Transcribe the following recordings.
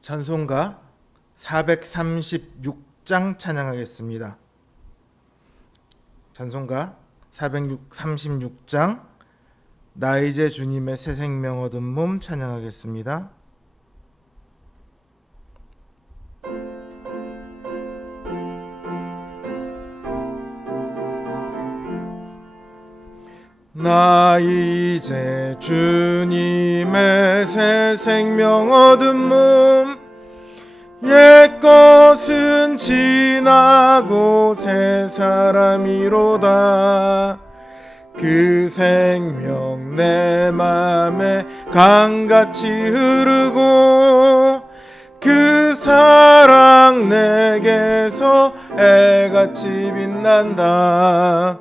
찬송가 436장 찬양하겠습니다. 찬송가 436장 나 이제 주님의 새 생명 얻은 몸 찬양하겠습니다. 나 이제 주님의 새 생명 얻은 몸 옛것은 지나고 새 사람이로다. 그 생명 내 맘에 강같이 흐르고 그 사랑 내게서 애같이 빛난다.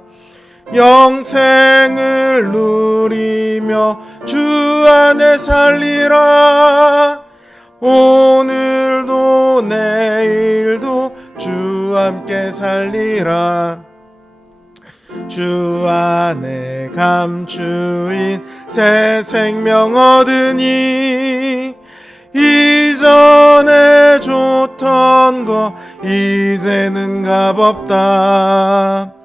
영생을 누리며 주 안에 살리라. 오늘도 내일도 주 함께 살리라. 주 안에 감추인 새 생명 얻으니 이전에 좋던 거 이제는 값없다.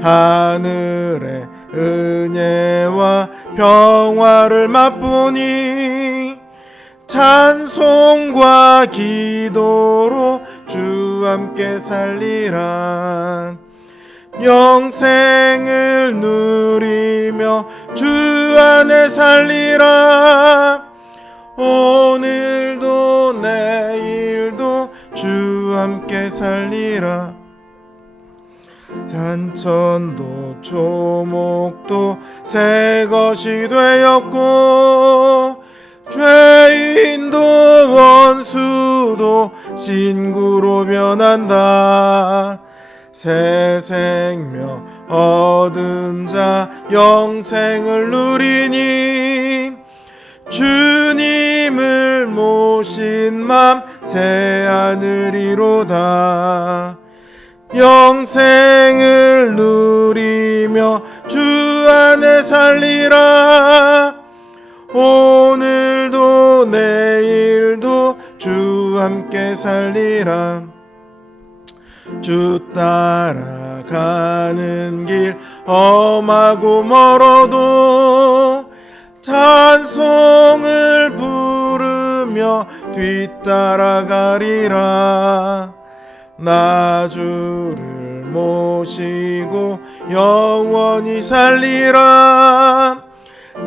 하늘의 은혜와 평화를 맛보니 찬송과 기도로 주 함께 살리라. 영생을 누리며 주 안에 살리라. 오늘도 내일도 주 함께 살리라. 산천도 초목도 새 것이 되었고 죄인도 원수도 신구로 변한다. 새 생명 얻은 자 영생을 누리니 주님을 모신 맘 새 하늘이로다. 영생을 누리며 주 안에 살리라. 오늘도 내일도 주 함께 살리라. 주 따라가는 길 험하고 멀어도 찬송을 부르며 뒤따라가리라. 나 주를 모시고 영원히 살리라.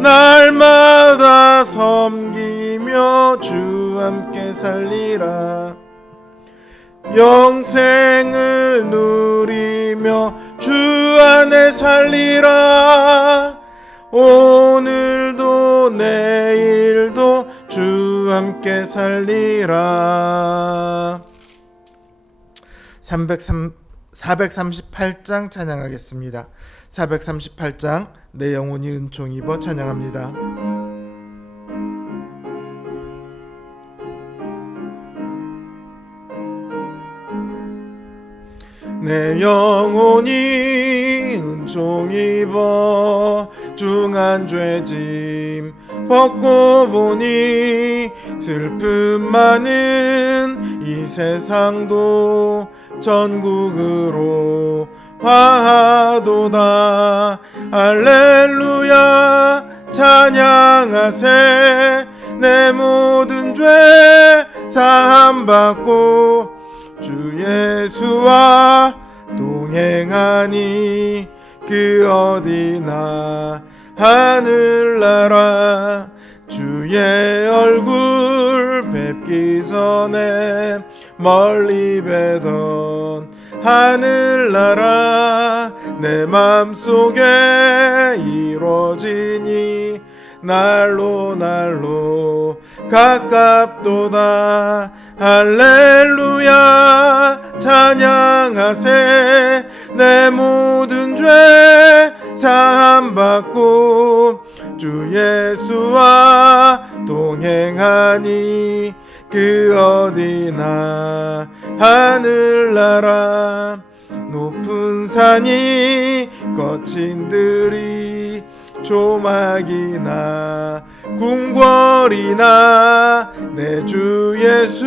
날마다 섬기며 주 함께 살리라. 영생을 누리며 주 안에 살리라. 오늘도 내일도 주 함께 살리라. 438장 찬양하겠습니다. 438장 내 영혼이 은총 입어 찬양합니다. 내 영혼이 은총 입어 중한 죄짐 벗고 보니 슬픔 많은 이 세상도 전국으로 화하도다. 할렐루야 찬양하세. 내 모든 죄 사함받고 주 예수와 동행하니 그 어디나 하늘나라. 주의 얼굴 뵙기 전에 멀리 뵈던 하늘나라 내 맘속에 이루어지니 날로 날로 가깝도다. 할렐루야 찬양하세. 내 모든 죄 사함받고 주 예수와 동행하니 그 어디나 하늘나라. 높은 산이 거친 들이 조막이나 궁궐이나 내 주 예수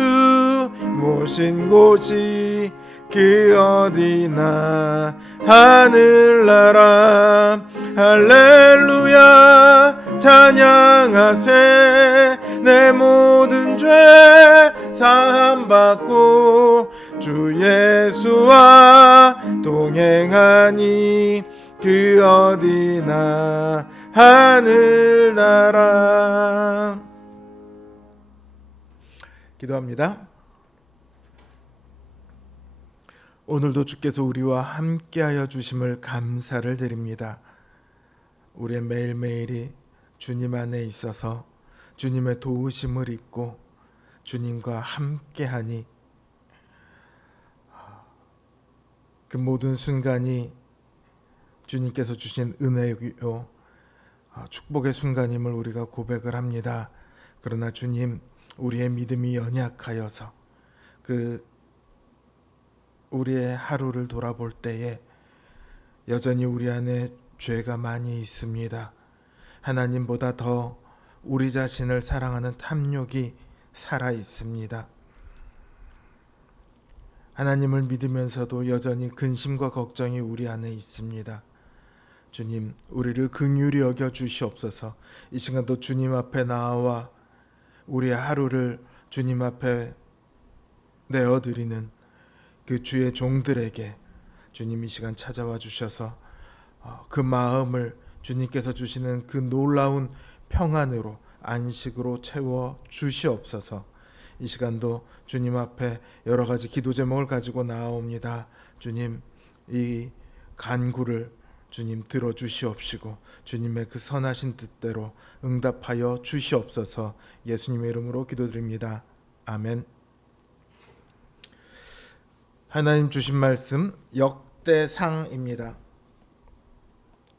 모신 곳이 그 어디나 하늘나라 할렐루야 찬양하세 내 모든 죄 사함받고 주 예수와 동행하니 그 어디나 하늘나라. 기도합니다. 오늘도 주께서 우리와 함께하여 주심을 감사를 드립니다. 우리의 매일매일이 주님 안에 있어서 주님의 도우심을 입고 주님과 함께하니 그 모든 순간이 주님께서 주신 은혜요 축복의 순간임을 우리가 고백을 합니다. 그러나 주님, 우리의 믿음이 연약하여서 우리의 하루를 돌아볼 때에 여전히 우리 안에 죄가 많이 있습니다. 하나님보다 더 우리 자신을 사랑하는 탐욕이 살아 있습니다. 하나님을 믿으면서도 여전히 근심과 걱정이 우리 안에 있습니다. 주님, 우리를 긍휼히 여겨 주시옵소서. 이 시간도 주님 앞에 나와 우리의 하루를 주님 앞에 내어드리는 그 주의 종들에게 주님 이 시간 찾아와 주셔서 그 마음을 주님께서 주시는 그 놀라운 평안으로 안식으로 채워 주시옵소서. 이 시간도 주님 앞에 여러 가지 기도 제목을 가지고 나아옵니다. 주님, 이 간구를 주님 들어 주시옵시고 주님의 그 선하신 뜻대로 응답하여 주시옵소서. 예수님의 이름으로 기도드립니다. 아멘. 하나님 주신 말씀 역대상입니다.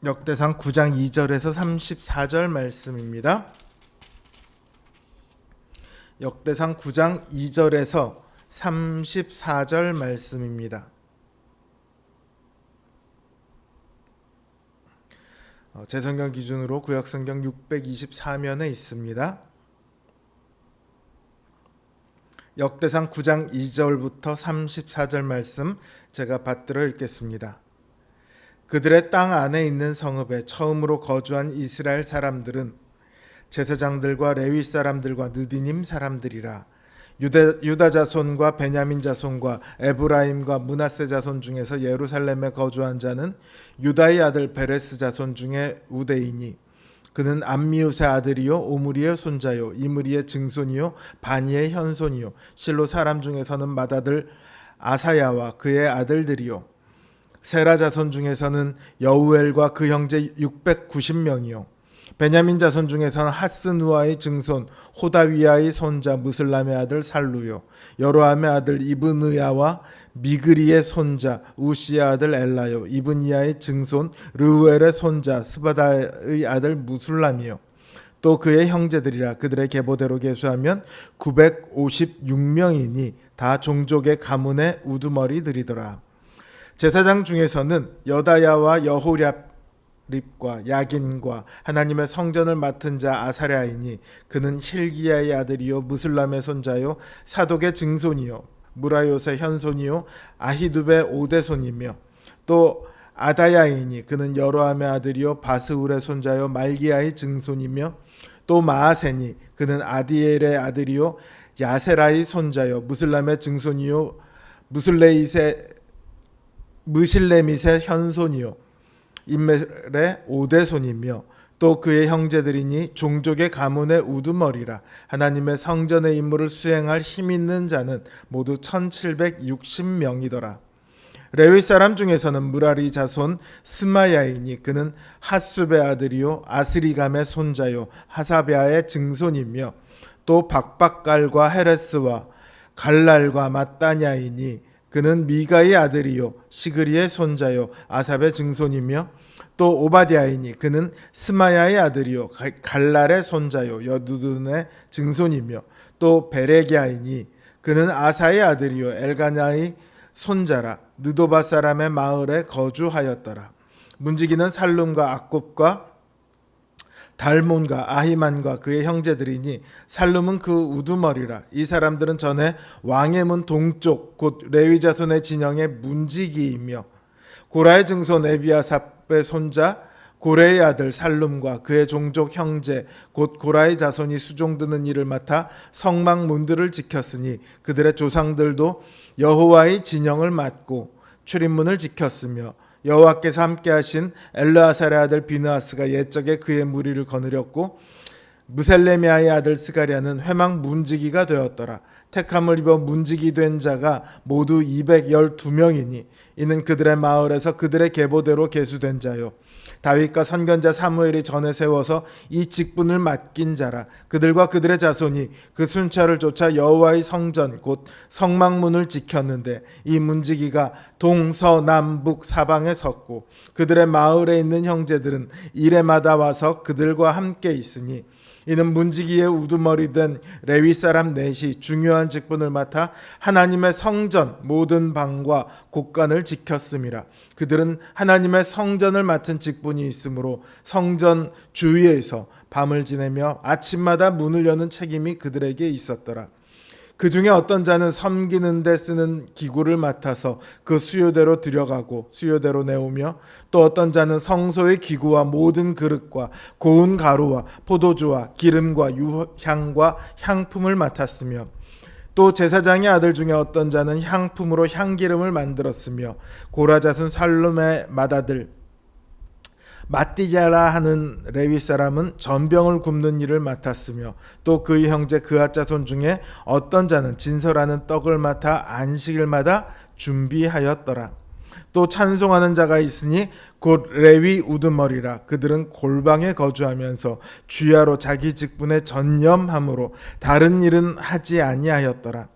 역대상 9장 2절에서 34절 말씀입니다. 역대상 9장 2절에서 34절 말씀입니다. 제 성경 기준으로 구약성경 624면에 있습니다. 역대상 9장 2절부터 34절 말씀 제가 받들어 읽겠습니다. 그들의 땅 안에 있는 성읍에 처음으로 거주한 이스라엘 사람들은 제사장들과 레위 사람들과 느디님 사람들이라. 유다 자손과 베냐민 자손과 에브라임과 므낫세 자손 중에서 예루살렘에 거주한 자는 유다의 아들 베레스 자손 중에 우대이니 그는 암미우스의 아들이요 오므리의 손자요 이므리의 증손이요 바니의 현손이요 실로 사람 중에서는 맏아들 아사야와 그의 아들들이요 세라 자손 중에서는 여우엘과 그 형제 690명이요 베냐민 자손 중에서는 하스누아의 증손 호다위아의 손자 무슬람의 아들 살루요 여로함의 아들 이브느야와 미그리의 손자 우시의 아들 엘라요 이브니야의 증손 르우엘의 손자 스바다의 아들 무술람이요 또 그의 형제들이라. 그들의 계보대로 계수하면 956명이니 다 종족의 가문의 우두머리들이더라. 제사장 중에서는 여다야와 여호랴립과 야긴과 하나님의 성전을 맡은 자 아사랴이니 그는 힐기야의 아들이요 무슬람의 손자요 사독의 증손이요 무라요의 현손이요 아히두베 오대손이며 또 아다야이니 그는 여로함의 아들이요 바스울의 손자요 말기야의 증손이며 또 마아세니 그는 아디엘의 아들이요 야세라의 손자요 무슬람의 증손이요 무실레밋의 현손이요 임멜의 오대손이며 또 그의 형제들이니 종족의 가문의 우두머리라. 하나님의 성전의 임무를 수행할 힘 있는 자는 모두 1760명이더라. 레위 사람 중에서는 무라리 자손 스마야이니 그는 핫숲의 아들이요 아스리감의 손자요 하사베아의 증손이며 또 박박갈과 헤레스와 갈랄과 마따냐이니 그는 미가의 아들이요 시그리의 손자요 아삽의 증손이며 또 오바디아이니 그는 스마야의 아들이요 갈랄의 손자요 여두둔의 증손이며 또 베레기아이니 그는 아사의 아들이요 엘가냐의 손자라. 느도바 사람의 마을에 거주하였더라. 문지기는 살룸과 악굽과 달몬과 아히만과 그의 형제들이니 살룸은 그 우두머리라. 이 사람들은 전에 왕의 문 동쪽 곧 레위 자손의 진영의 문지기이며 고라의 증손 에비아삽의 손자 고레의 아들 살룸과 그의 종족 형제 곧 고라의 자손이 수종드는 일을 맡아 성막 문들을 지켰으니 그들의 조상들도 여호와의 진영을 맡고 출입문을 지켰으며 여호와께서 함께하신 엘르아살의 아들 비느하스가 옛적에 그의 무리를 거느렸고 무셀레미아의 아들 스가랴는 회막 문지기가 되었더라. 택함을 입어 문지기 된 자가 모두 212명이니 이는 그들의 마을에서 그들의 계보대로 계수된 자요 다윗과 선견자 사무엘이 전에 세워서 이 직분을 맡긴 자라. 그들과 그들의 자손이 그 순찰을 쫓아 여호와의 성전 곧 성막문을 지켰는데 이 문지기가 동서남북 사방에 섰고 그들의 마을에 있는 형제들은 일해마다 와서 그들과 함께 있으니 이는 문지기의 우두머리 된 레위 사람 넷이 중요한 직분을 맡아 하나님의 성전 모든 방과 곳간을 지켰음이라. 그들은 하나님의 성전을 맡은 직분이 있으므로 성전 주위에서 밤을 지내며 아침마다 문을 여는 책임이 그들에게 있었더라. 그 중에 어떤 자는 섬기는 데 쓰는 기구를 맡아서 그 수요대로 들여가고 수요대로 내오며 또 어떤 자는 성소의 기구와 모든 그릇과 고운 가루와 포도주와 기름과 유향과 향품을 맡았으며 또 제사장의 아들 중에 어떤 자는 향품으로 향기름을 만들었으며 고라 자손 살룸의 맏아들 마띠자라 하는 레위 사람은 전병을 굽는 일을 맡았으며 또 그의 형제 그앗 자손 중에 어떤 자는 진설하는 떡을 맡아 안식일마다 준비하였더라. 또 찬송하는 자가 있으니 곧 레위 우두머리라. 그들은 골방에 거주하면서 주야로 자기 직분에 전념함으로 다른 일은 하지 아니하였더라.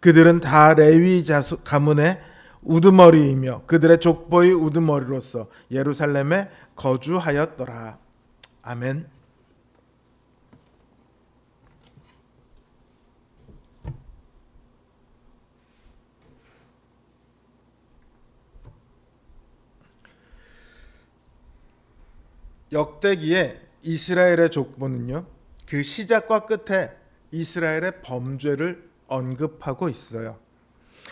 그들은 다 레위 가문의 우두머리이며 그들의 족보의 우두머리로서 예루살렘에 거주하였더라. 아멘. 역대기에 이스라엘의 족보는요, 그 시작과 끝에 이스라엘의 범죄를 언급하고 있어요.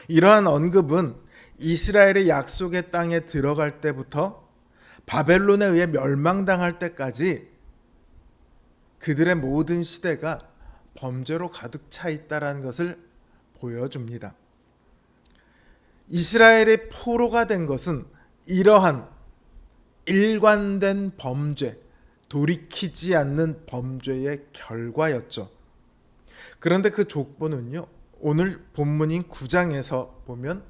이러한 언급은 이스라엘의 약속의 땅에 들어갈 때부터 바벨론에 의해 멸망당할 때까지 그들의 모든 시대가 범죄로 가득 차 있다는 것을 보여줍니다. 이스라엘이 포로가 된 것은 이러한 일관된 범죄, 돌이키지 않는 범죄의 결과였죠. 그런데 그 족보는요, 오늘 본문인 9장에서 보면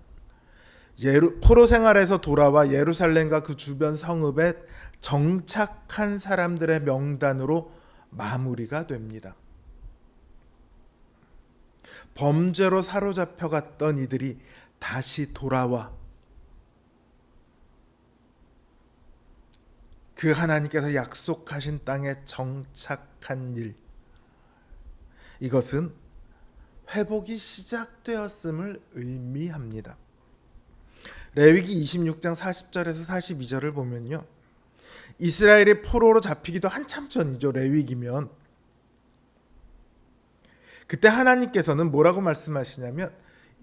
포로 생활에서 돌아와 예루살렘과 그 주변 성읍에 정착한 사람들의 명단으로 마무리가 됩니다. 범죄로 사로잡혀 갔던 이들이 다시 돌아와 그 하나님께서 약속하신 땅에 정착한 일, 이것은 회복이 시작되었음을 의미합니다. 레위기 26장 40절에서 42절을 보면요, 이스라엘이 포로로 잡히기도 한참 전이죠. 레위기면 그때 하나님께서는 뭐라고 말씀하시냐면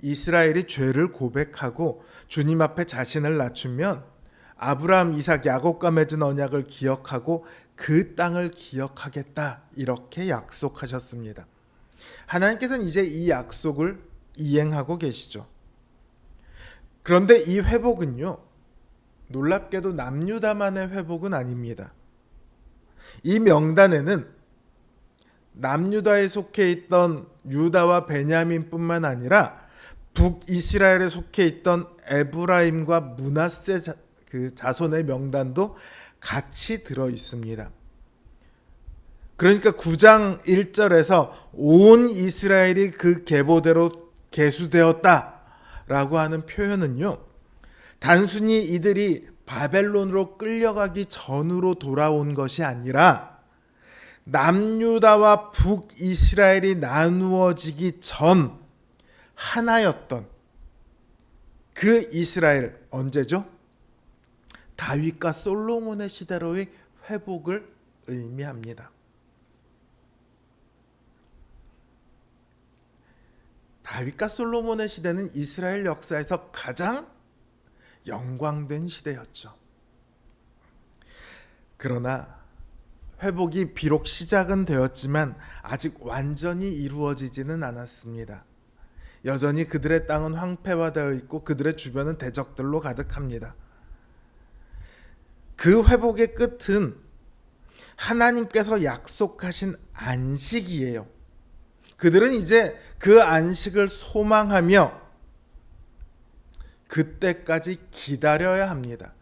이스라엘이 죄를 고백하고 주님 앞에 자신을 낮추면 아브라함, 이삭, 야곱과 맺은 언약을 기억하고 그 땅을 기억하겠다, 이렇게 약속하셨습니다. 하나님께서는 이제 이 약속을 이행하고 계시죠. 그런데 이 회복은요, 놀랍게도 남유다만의 회복은 아닙니다. 이 명단에는 남유다에 속해 있던 유다와 베냐민뿐만 아니라 북이스라엘에 속해 있던 에브라임과 므낫세 그 자손의 명단도 같이 들어 있습니다. 그러니까 9장 1절에서 온 이스라엘이 그 계보대로 계수되었다라고 하는 표현은요, 단순히 이들이 바벨론으로 끌려가기 전으로 돌아온 것이 아니라 남유다와 북이스라엘이 나누어지기 전 하나였던 그 이스라엘, 언제죠? 다윗과 솔로몬의 시대로의 회복을 의미합니다. 다윗과 솔로몬의 시대는 이스라엘 역사에서 가장 영광된 시대였죠. 그러나 회복이 비록 시작은 되었지만 아직 완전히 이루어지지는 않았습니다. 여전히 그들의 땅은 황폐화되어 있고 그들의 주변은 대적들로 가득합니다. 그 회복의 끝은 하나님께서 약속하신 안식이에요. 그들은 이제 그 안식을 소망하며 그때까지 기다려야 합니다.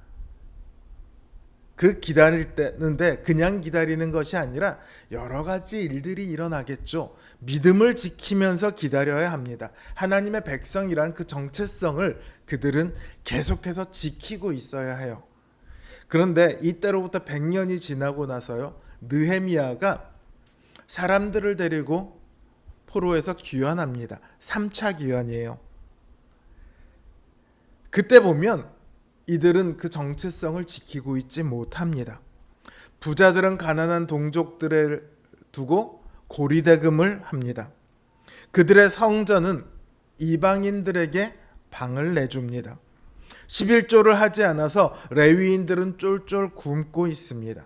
그 기다릴 때는데 그냥 기다리는 것이 아니라 여러 가지 일들이 일어나겠죠. 믿음을 지키면서 기다려야 합니다. 하나님의 백성이란 그 정체성을 그들은 계속해서 지키고 있어야 해요. 그런데 이때로부터 100년이 지나고 나서요, 느헤미야가 사람들을 데리고 포로에서 귀환합니다. 3차 귀환이에요. 그때 보면 이들은 그 정체성을 지키고 있지 못합니다. 부자들은 가난한 동족들을 두고 고리대금을 합니다. 그들의 성전은 이방인들에게 방을 내줍니다. 11조를 하지 않아서 레위인들은 쫄쫄 굶고 있습니다.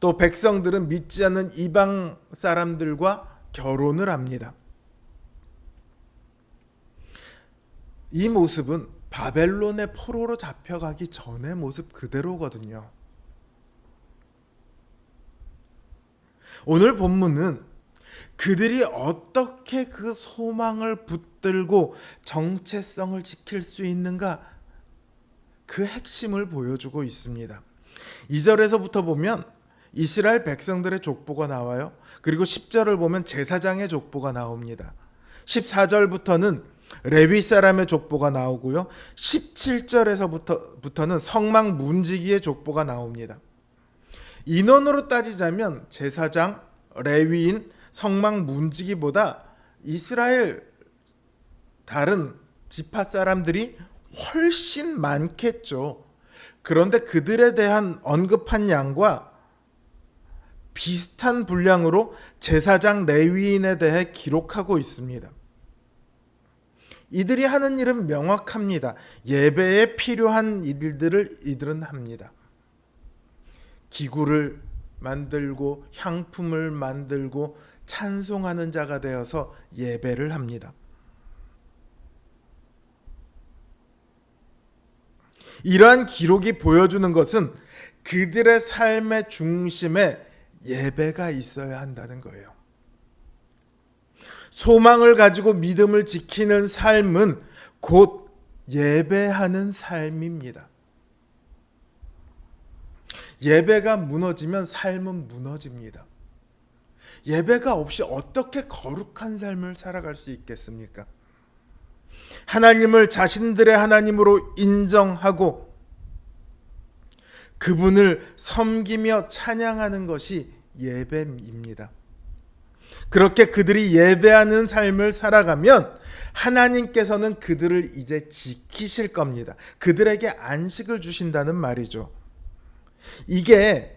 또 백성들은 믿지 않는 이방 사람들과 결혼을 합니다. 이 모습은 바벨론의 포로로 잡혀가기 전의 모습 그대로거든요. 오늘 본문은 그들이 어떻게 그 소망을 붙들고 정체성을 지킬 수 있는가, 그 핵심을 보여주고 있습니다. 2절에서부터 보면 이스라엘 백성들의 족보가 나와요. 그리고 10절을 보면 제사장의 족보가 나옵니다. 14절부터는 레위 사람의 족보가 나오고요. 17절에서부터는 성막 문지기의 족보가 나옵니다. 인원으로 따지자면 제사장, 레위인, 성막 문지기보다 이스라엘 다른 지파 사람들이 훨씬 많겠죠. 그런데 그들에 대한 언급한 양과 비슷한 분량으로 제사장, 레위인에 대해 기록하고 있습니다. 이들이 하는 일은 명확합니다. 예배에 필요한 일들을 이들은 합니다. 기구를 만들고 향품을 만들고 찬송하는 자가 되어서 예배를 합니다. 이러한 기록이 보여주는 것은 그들의 삶의 중심에 예배가 있어야 한다는 거예요. 소망을 가지고 믿음을 지키는 삶은 곧 예배하는 삶입니다. 예배가 무너지면 삶은 무너집니다. 예배가 없이 어떻게 거룩한 삶을 살아갈 수 있겠습니까? 하나님을 자신들의 하나님으로 인정하고 그분을 섬기며 찬양하는 것이 예배입니다. 그렇게 그들이 예배하는 삶을 살아가면 하나님께서는 그들을 이제 지키실 겁니다. 그들에게 안식을 주신다는 말이죠. 이게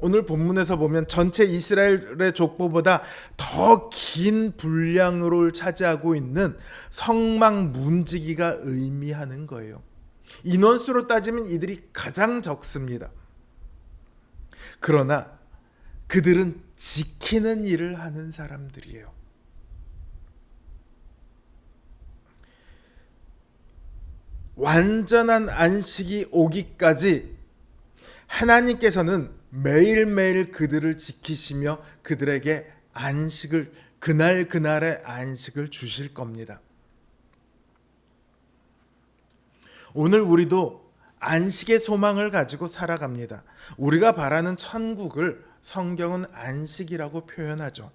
오늘 본문에서 보면 전체 이스라엘의 족보보다 더 긴 분량으로 차지하고 있는 성막 문지기가 의미하는 거예요. 인원수로 따지면 이들이 가장 적습니다. 그러나 그들은 지키는 일을 하는 사람들이에요. 완전한 안식이 오기까지 하나님께서는 매일매일 그들을 지키시며 그들에게 안식을, 그날그날의 안식을 주실 겁니다. 오늘 우리도 안식의 소망을 가지고 살아갑니다. 우리가 바라는 천국을 성경은 안식이라고 표현하죠.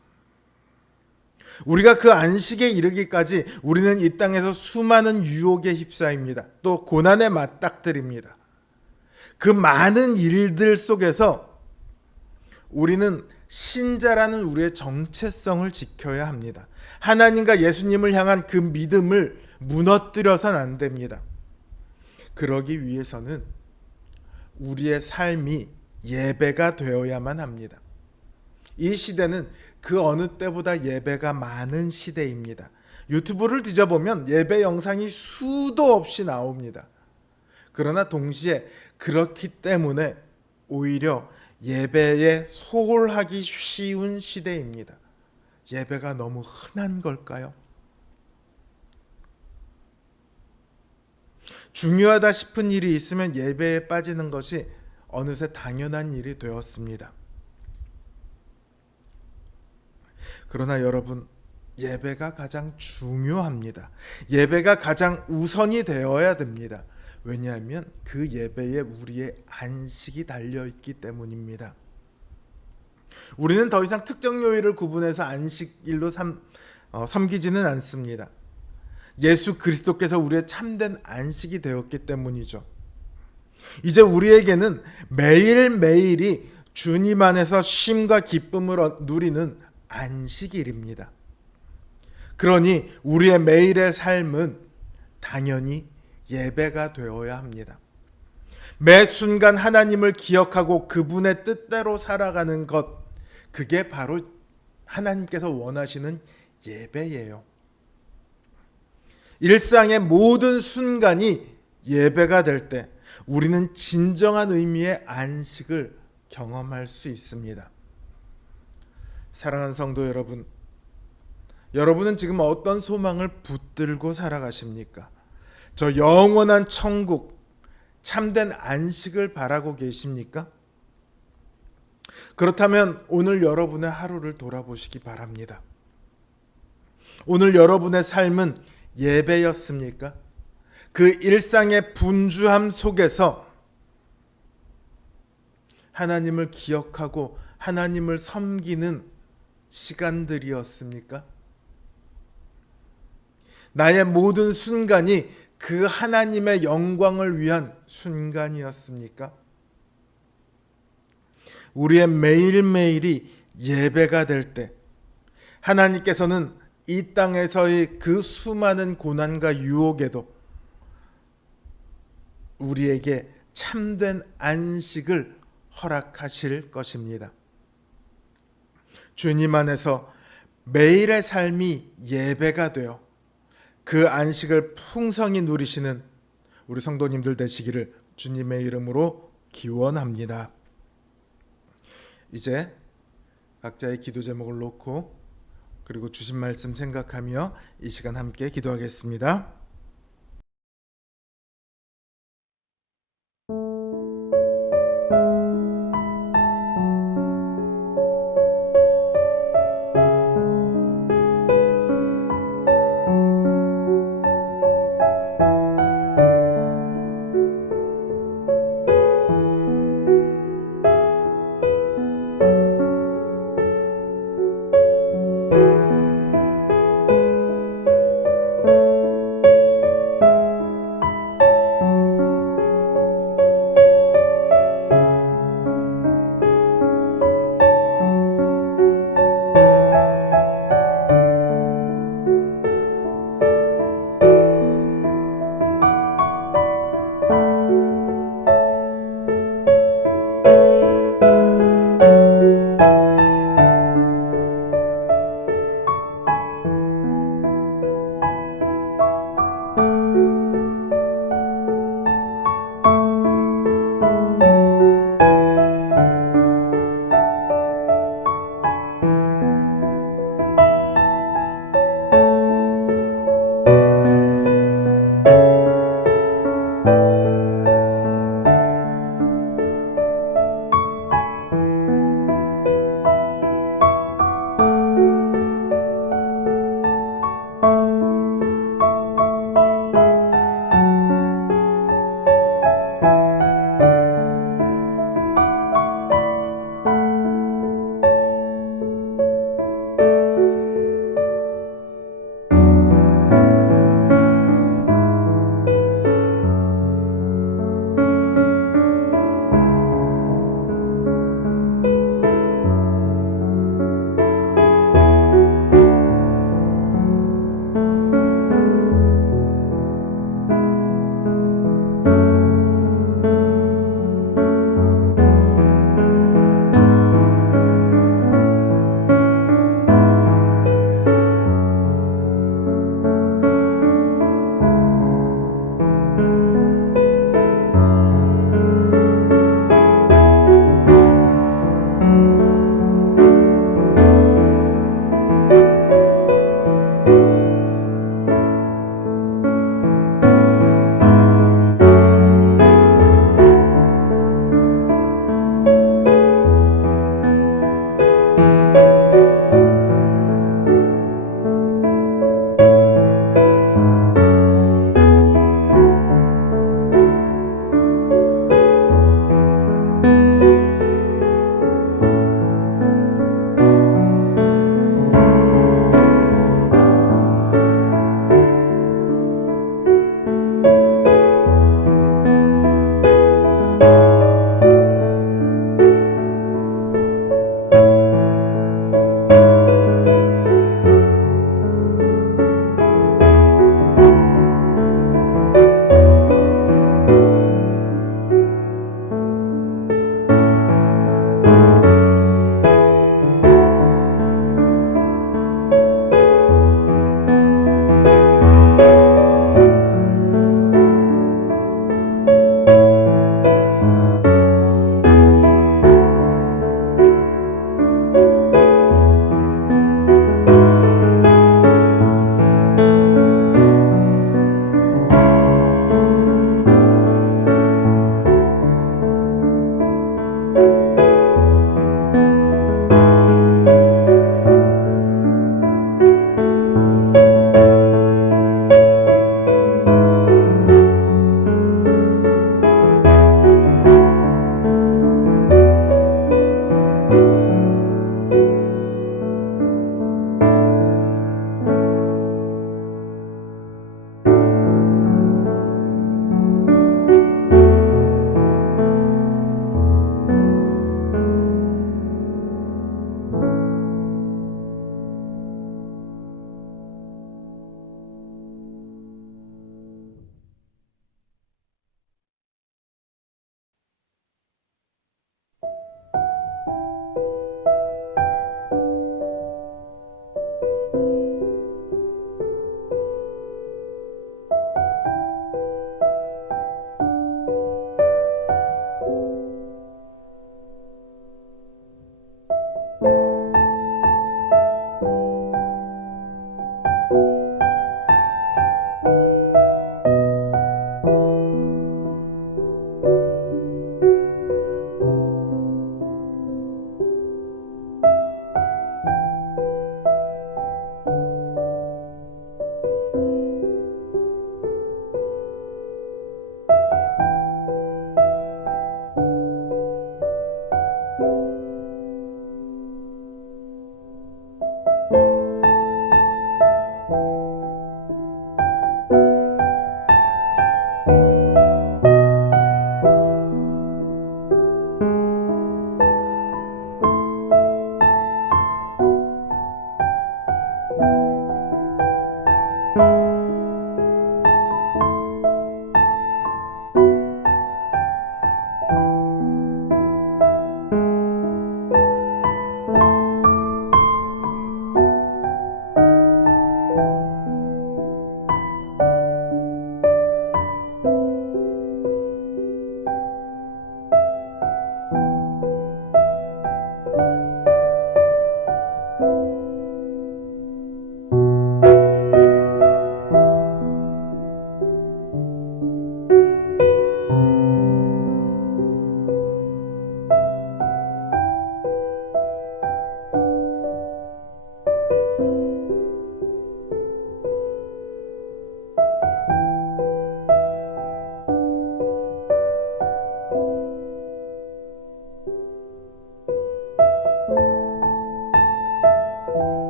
우리가 그 안식에 이르기까지 우리는 이 땅에서 수많은 유혹에 휩싸입니다. 또 고난에 맞닥뜨립니다. 그 많은 일들 속에서 우리는 신자라는 우리의 정체성을 지켜야 합니다. 하나님과 예수님을 향한 그 믿음을 무너뜨려서는 안 됩니다. 그러기 위해서는 우리의 삶이 예배가 되어야만 합니다. 이 시대는 그 어느 때보다 예배가 많은 시대입니다. 유튜브를 뒤져보면 예배 영상이 수도 없이 나옵니다. 그러나 동시에 그렇기 때문에 오히려 예배에 소홀하기 쉬운 시대입니다. 예배가 너무 흔한 걸까요? 중요하다 싶은 일이 있으면 예배에 빠지는 것이 어느새 당연한 일이 되었습니다. 그러나 여러분, 예배가 가장 중요합니다. 예배가 가장 우선이 되어야 됩니다. 왜냐하면 그 예배에 우리의 안식이 달려있기 때문입니다. 우리는 더 이상 특정 요일을 구분해서 안식일로 섬기지는 않습니다. 예수 그리스도께서 우리의 참된 안식이 되었기 때문이죠. 이제 우리에게는 매일매일이 주님 안에서 쉼과 기쁨을 누리는 안식일입니다. 그러니 우리의 매일의 삶은 당연히 예배가 되어야 합니다. 매 순간 하나님을 기억하고 그분의 뜻대로 살아가는 것, 그게 바로 하나님께서 원하시는 예배예요. 일상의 모든 순간이 예배가 될 때 우리는 진정한 의미의 안식을 경험할 수 있습니다. 사랑하는 성도 여러분, 여러분은 지금 어떤 소망을 붙들고 살아가십니까? 저 영원한 천국, 참된 안식을 바라고 계십니까? 그렇다면 오늘 여러분의 하루를 돌아보시기 바랍니다. 오늘 여러분의 삶은 예배였습니까? 그 일상의 분주함 속에서 하나님을 기억하고 하나님을 섬기는 시간들이었습니까? 나의 모든 순간이 그 하나님의 영광을 위한 순간이었습니까? 우리의 매일매일이 예배가 될 때 하나님께서는 이 땅에서의 그 수많은 고난과 유혹에도 우리에게 참된 안식을 허락하실 것입니다. 주님 안에서 매일의 삶이 예배가 되어 그 안식을 풍성히 누리시는 우리 성도님들 되시기를 주님의 이름으로 기원합니다. 이제 각자의 기도 제목을 놓고 그리고 주신 말씀 생각하며 이 시간 함께 기도하겠습니다.